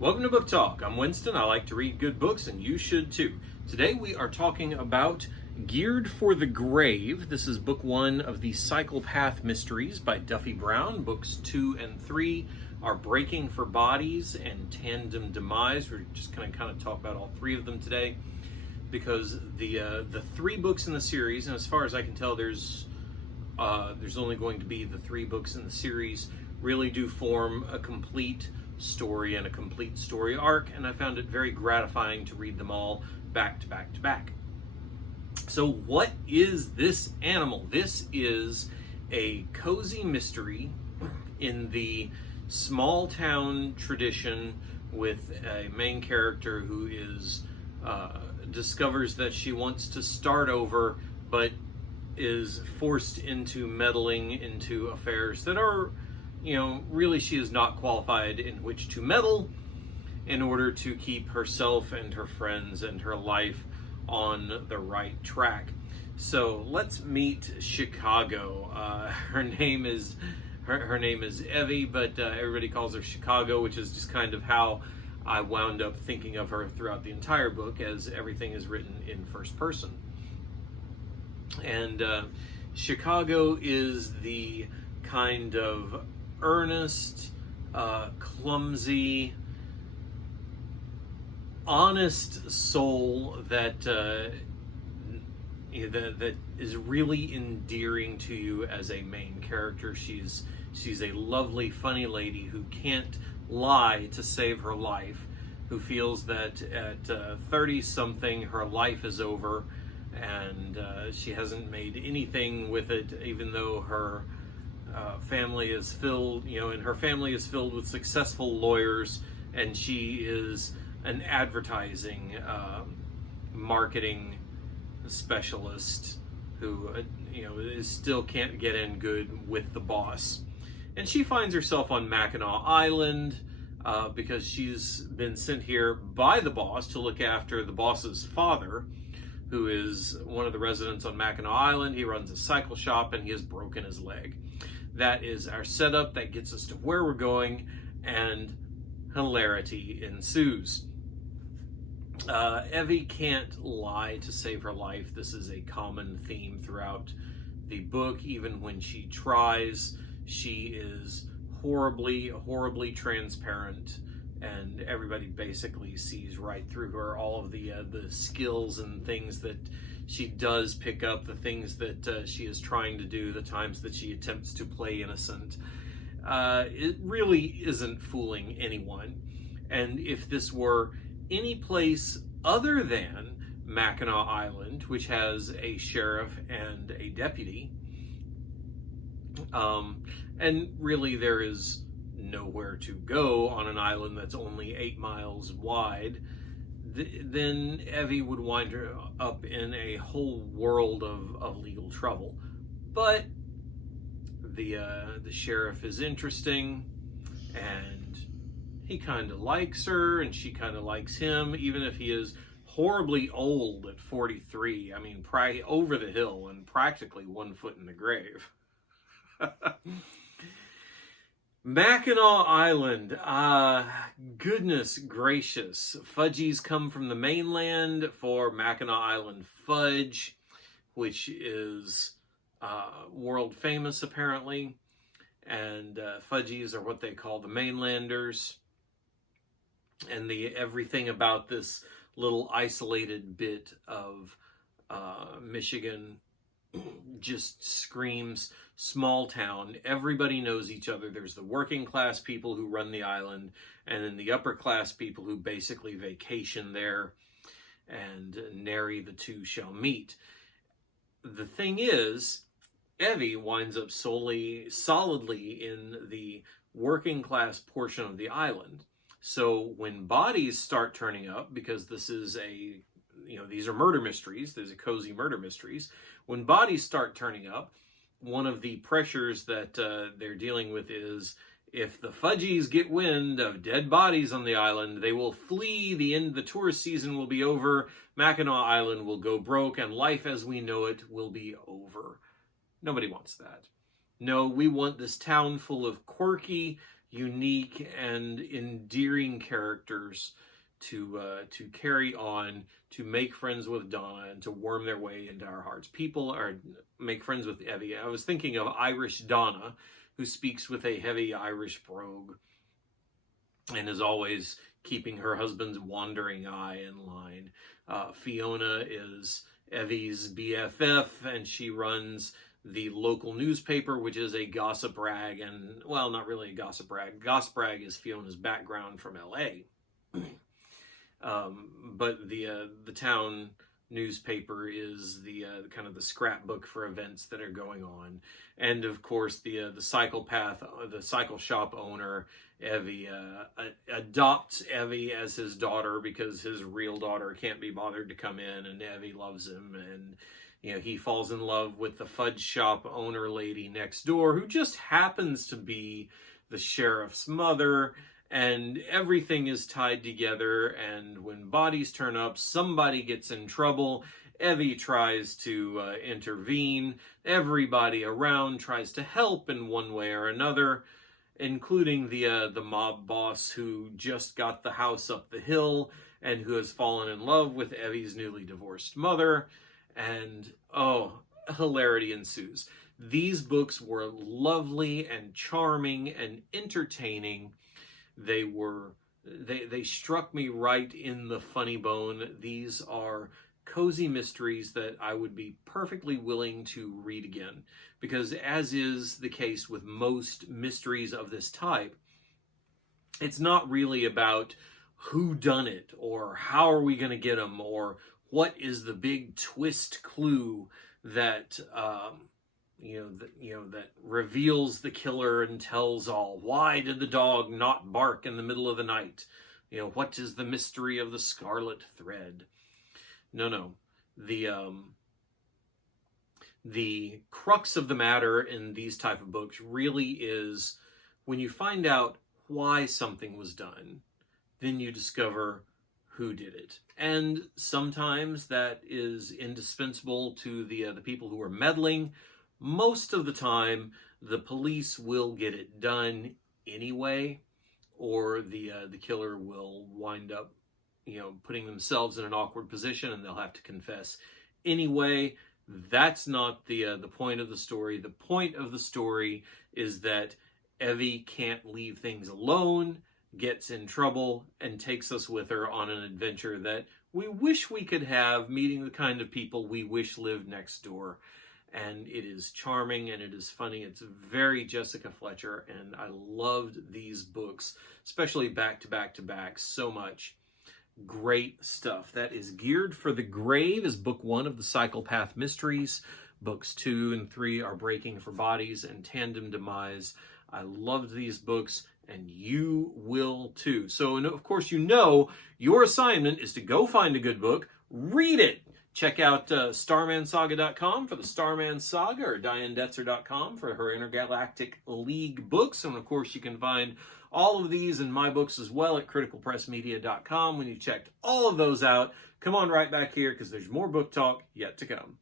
Welcome to Book Talk. I'm Winston. I like to read good books, and you should too. Today we are talking about Geared for the Grave. This is book 1 of the Psychopath Mysteries by Duffy Brown. Books 2 and 3 are Breaking for Bodies and Tandem Demise. We're just going to kind of talk about all three of them today because the three books in the series, and as far as I can tell, there's only going to be the three books in the series, really do form a complete story and a complete story arc, and I found it very gratifying to read them all back to back to back. So what is this animal? This is a cozy mystery in the small town tradition with a main character who is discovers that she wants to start over, but is forced into meddling into affairs that are, really she is not qualified in which to meddle in order to keep herself and her friends and her life on the right track. So let's meet Chicago. Her name is Evie, but everybody calls her Chicago, which is just kind of how I wound up thinking of her throughout the entire book, as everything is written in first person. And Chicago is the kind of earnest, clumsy, honest soul that that is really endearing to you as a main character. She's a lovely, funny lady who can't lie to save her life, who feels that at 30-something her life is over, and she hasn't made anything with it, even though her family is filled, and her family is filled with successful lawyers, and she is an advertising, marketing specialist who, still can't get in good with the boss. And she finds herself on Mackinac Island because she's been sent here by the boss to look after the boss's father, who is one of the residents on Mackinac Island. He runs a cycle shop and he has broken his leg. That is our setup. That gets us to where we're going, and hilarity ensues. Evie can't lie to save her life. This is a common theme throughout the book. Even when she tries, she is horribly, horribly transparent, and everybody basically sees right through her. All of the skills and things that she does pick up, the things that she is trying to do, the times that she attempts to play innocent. It really isn't fooling anyone. And if this were any place other than Mackinac Island, which has a sheriff and a deputy, and really there is nowhere to go on an island that's only 8 miles wide, then Evie would wind her up in a whole world of legal trouble. But the sheriff is interesting, and he kind of likes her, and she kind of likes him, even if he is horribly old at 43. I mean, over the hill and practically 1 foot in the grave. Mackinac Island, goodness gracious. Fudgies come from the mainland for Mackinac Island fudge, which is world famous apparently, and fudgies are what they call the mainlanders, and everything about this little isolated bit of Michigan just screams small town. Everybody knows each other. There's the working class people who run the island, and then the upper class people who basically vacation there, and nary the two shall meet. The thing is, Evie winds up solidly in the working class portion of the island. So when bodies start turning up, because this is these are murder mysteries, there's a cozy murder mysteries. When bodies start turning up, one of the pressures that they're dealing with is, if the Fudgies get wind of dead bodies on the island, they will flee. The tourist season will be over. Mackinac Island will go broke, and life as we know it will be over. Nobody wants that. No, we want this town full of quirky, unique and endearing characters to carry on, to make friends with Donna, and to worm their way into our hearts. Make friends with Evie. I was thinking of Irish Donna, who speaks with a heavy Irish brogue and is always keeping her husband's wandering eye in line. Fiona is Evie's BFF, and she runs the local newspaper, which is a gossip rag, and, well, not really a gossip rag. Gossip rag is Fiona's background from LA. But the town newspaper is the kind of the scrapbook for events that are going on. And of course the psychopath, the cycle shop owner, Evie, adopts Evie as his daughter because his real daughter can't be bothered to come in, and Evie loves him. And he falls in love with the fudge shop owner lady next door, who just happens to be the sheriff's mother. And everything is tied together, and when bodies turn up, somebody gets in trouble. Evie tries to intervene. Everybody around tries to help in one way or another, including the mob boss who just got the house up the hill and who has fallen in love with Evie's newly divorced mother. And, oh, hilarity ensues. These books were lovely and charming and entertaining. They struck me right in the funny bone. These are cozy mysteries that I would be perfectly willing to read again, because as is the case with most mysteries of this type, it's not really about who done it or how are we going to get them or what is the big twist clue that that reveals the killer and tells all. Why did the dog not bark in the middle of the night? What is the mystery of the scarlet thread? No. The crux of the matter in these type of books really is when you find out why something was done, then you discover who did it. And sometimes that is indispensable to the people who are meddling. Most of the time, the police will get it done anyway, or the killer will wind up, putting themselves in an awkward position, and they'll have to confess anyway. That's not the point of the story. The point of the story is that Evie can't leave things alone, gets in trouble, and takes us with her on an adventure that we wish we could have, meeting the kind of people we wish lived next door. And it is charming and it is funny. It's very Jessica Fletcher, and I loved these books, especially back to back to back, so much. Great stuff. That is Geared for the Grave is book 1 of the Psychopath Mysteries. Books 2 and 3 are Breaking for Bodies and Tandem Demise. I loved these books, and you will too. So, and of course, your assignment is to go find a good book, read it. Check out StarmanSaga.com for the Starman Saga, or DianeDetzer.com for her Intergalactic League books. And of course, you can find all of these and my books as well at CriticalPressMedia.com. When you've checked all of those out, come on right back here, because there's more book talk yet to come.